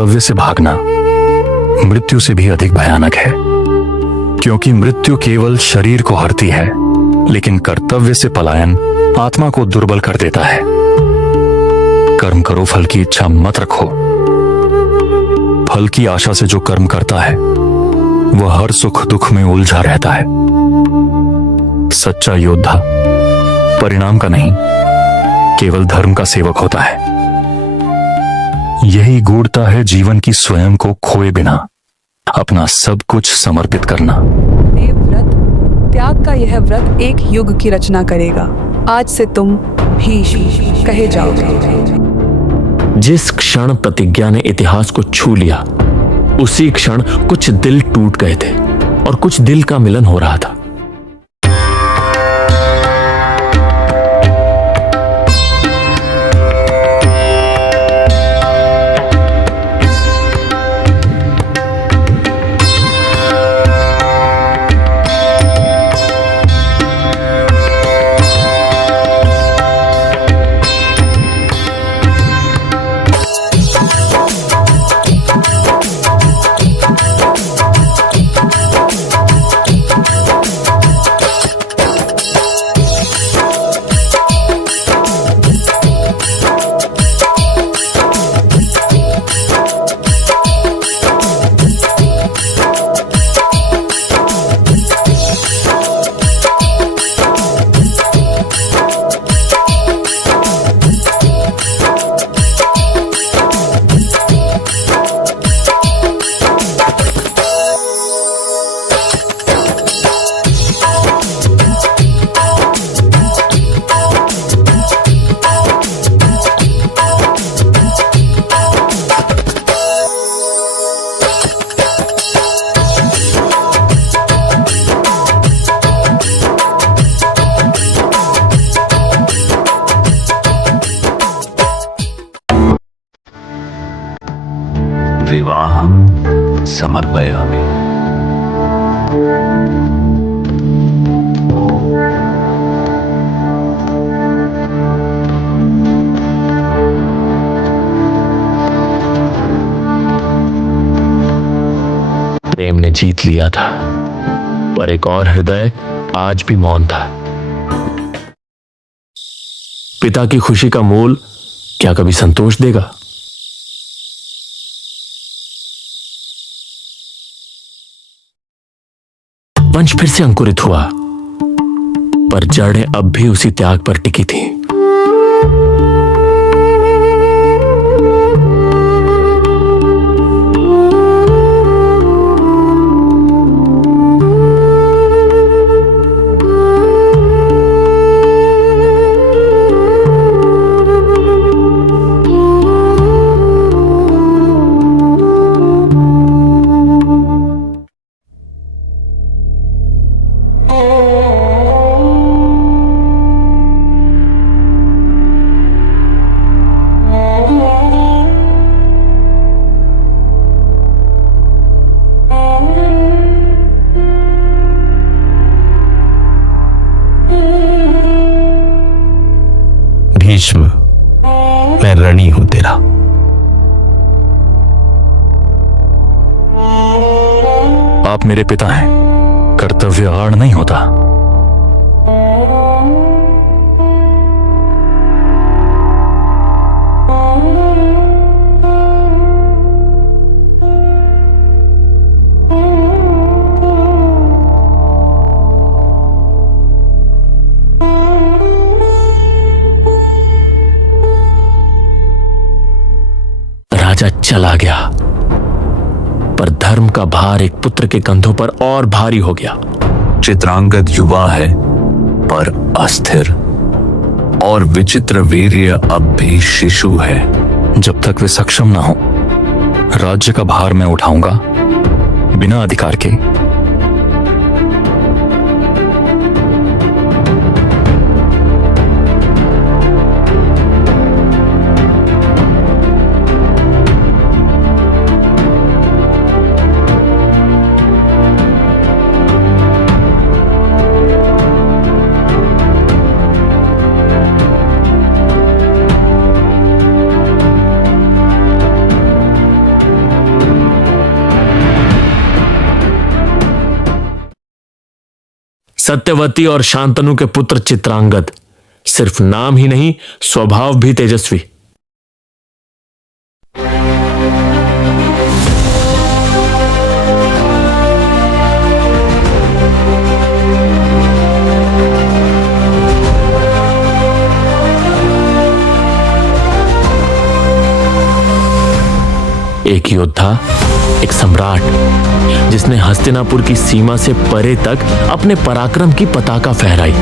कर्तव्य से भागना मृत्यु से भी अधिक भयानक है, क्योंकि मृत्यु केवल शरीर को हरती है, लेकिन कर्तव्य से पलायन आत्मा को दुर्बल कर देता है। कर्म करो, फल की इच्छा मत रखो। फल की आशा से जो कर्म करता है वह हर सुख दुख में उलझा रहता है। सच्चा योद्धा परिणाम का नहीं, केवल धर्म का सेवक होता है। यही गूढ़ता है जीवन की, स्वयं को खोए बिना अपना सब कुछ समर्पित करना। देव व्रत, त्याग का यह व्रत एक युग की रचना करेगा। आज से तुम भीष्म कहे जाओगे। जिस क्षण प्रतिज्ञा ने इतिहास को छू लिया, उसी क्षण कुछ दिल टूट गए थे और कुछ दिल का मिलन हो रहा था। विवाहं समर्पयामि। प्रेम ने जीत लिया था, पर एक और हृदय आज भी मौन था। पिता की खुशी का मूल क्या कभी संतोष देगा? वंश फिर से अंकुरित हुआ, पर जड़ें अब भी उसी त्याग पर टिकी थी। भीष्म, मैं ऋणी हूं तेरा। आप मेरे पिता हैं, कर्तव्य आड़ नहीं होता। राजा चला गया, पर धर्म का भार एक पुत्र के कंधों पर और भारी हो गया। चित्रांगद युवा है, पर अस्थिर, और विचित्र वीर्य अब भी शिशु है। जब तक वे सक्षम ना हो, राज्य का भार मैं उठाऊंगा, बिना अधिकार के। सत्यवती और शांतनु के पुत्र चित्रांगद सिर्फ नाम ही नहीं, स्वभाव भी तेजस्वी। एक योद्धा, एक सम्राट, जिसने हस्तिनापुर की सीमा से परे तक अपने पराक्रम की पताका फहराई।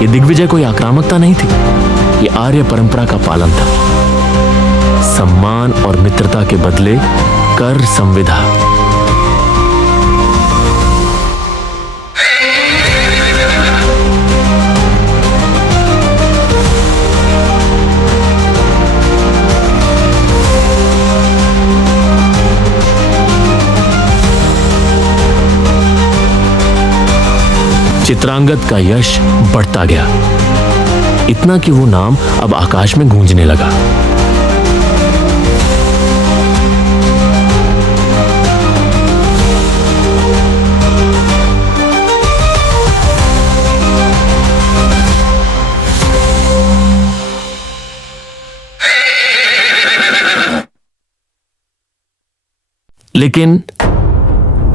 ये दिग्विजय कोई आक्रामकता नहीं थी, ये आर्य परंपरा का पालन था। सम्मान और मित्रता के बदले कर संविदा। चित्रांगद का यश बढ़ता गया, इतना कि वो नाम अब आकाश में गूंजने लगा। लेकिन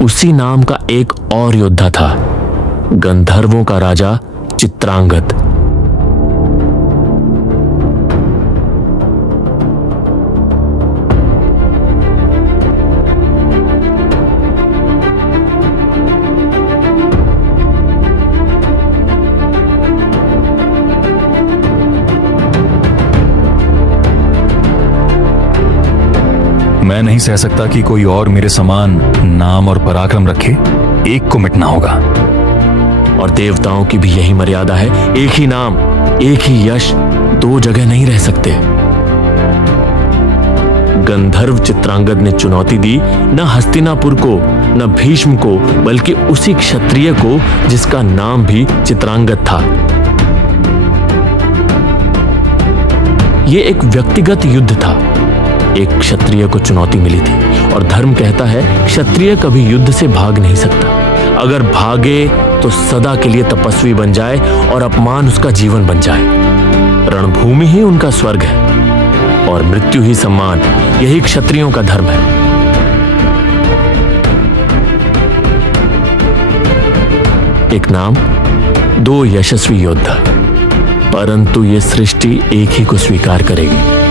उसी नाम का एक और योद्धा था, गंधर्वों का राजा चित्रांगद। मैं नहीं सह सकता कि कोई और मेरे समान नाम और पराक्रम रखे। एक को मिटना होगा। और देवताओं की भी यही मर्यादा है, एक ही नाम, एक ही यश दो जगह नहीं रह सकते। गंधर्व चित्रांगद ने चुनौती दी न हस्तिनापुर को, न भीष्म को, बल्कि उसी क्षत्रिय को जिसका नाम भी चित्रांगद था। यह एक व्यक्तिगत युद्ध था। एक क्षत्रिय को चुनौती मिली थी और धर्म कहता है क्षत्रिय कभी युद्ध से भाग नहीं सकता। अगर भागे तो सदा के लिए तपस्वी बन जाए और अपमान उसका जीवन बन जाए। रणभूमि ही उनका स्वर्ग है और मृत्यु ही सम्मान। यही क्षत्रियों का धर्म है। एक नाम, दो यशस्वी योद्धा, परंतु ये सृष्टि एक ही को स्वीकार करेगी।